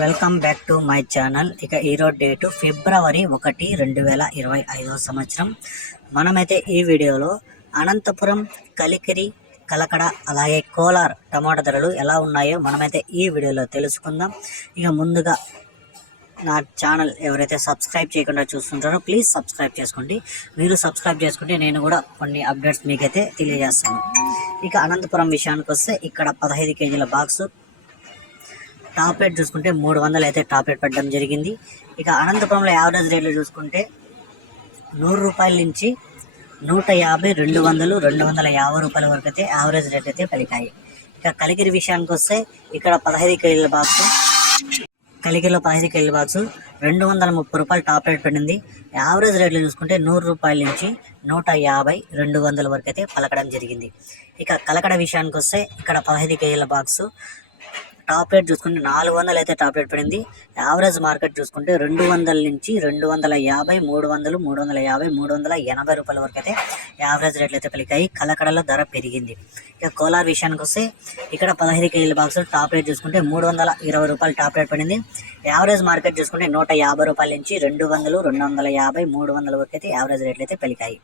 Welcome back to my channel. ఇక ఈరోజు date ఫిబ్రవరి ఒకటి రెండు వేల ఇరవై ఐదవ సంవత్సరం. మనమైతే ఈ వీడియోలో అనంతపురం కలికిరి కలకడ అలాగే కోలార్ టమాటా ధరలు ఎలా ఉన్నాయో మనమైతే ఈ వీడియోలో తెలుసుకుందాం. ఇక ముందుగా నా ఛానల్ ఎవరైతే సబ్స్క్రైబ్ చేయకుండా చూస్తుంటారో ప్లీజ్ సబ్స్క్రైబ్ చేసుకోండి. మీరు సబ్స్క్రైబ్ చేసుకుంటే నేను కూడా కొన్ని అప్డేట్స్ మీకైతే తెలియజేస్తాను. ఇక అనంతపురం విషయానికి వస్తే ఇక్కడ పదహైదు కేజీల బాక్సు టాప్ రేట్ చూసుకుంటే మూడు వందలు అయితే టాప్ రేట్ పెట్టడం జరిగింది. ఇక అనంతపురంలో యావరేజ్ రేట్లు చూసుకుంటే నూరు రూపాయల నుంచి నూట యాభై రెండు వందలు రెండు వందల యాభై రూపాయల వరకు అయితే యావరేజ్ రేట్ అయితే పలికాయి. ఇక కలిగిరి విషయానికి వస్తే ఇక్కడ పదహైదు కేజీల బాక్సు కలిగిరిలో పదహైదు కేజీల బాక్సు రెండు వందల ముప్పై రూపాయలు టాప్ రేట్ పడింది. యావరేజ్ రేట్లు చూసుకుంటే నూరు రూపాయల నుంచి నూట యాభై రెండు వందల వరకు అయితే పలకడం జరిగింది. ఇక కలకడ విషయానికి వస్తే ఇక్కడ పదహైదు కేజీల బాక్సు టాప్ రేట్ చూసుకుంటే నాలుగు వందలు అయితే టాప్ రేట్ పడింది. యావరేజ్ మార్కెట్ చూసుకుంటే రెండు వందల నుంచి రెండు వందల యాభై మూడు వందలు మూడు వందల యాభై మూడు వందల ఎనభై రూపాయల వరకు అయితే యావరేజ్ రేట్లు అయితే పలికాయి. కలకడలో ధర పెరిగింది. ఇక కోలార్ విషయానికి వస్తే ఇక్కడ పదహైదు కేజీల బాక్స్ టాప్ రేట్ చూసుకుంటే మూడు వందల ఇరవై రూపాయలు టాప్ రేట్ పడింది. యావరేజ్ మార్కెట్ చూసుకుంటే నూట యాభై రూపాయల నుంచి రెండు వందలు రెండు వందల యాభై మూడు వందల వరకు అయితే యావరేజ్ రేట్లు అయితే పలికాయి.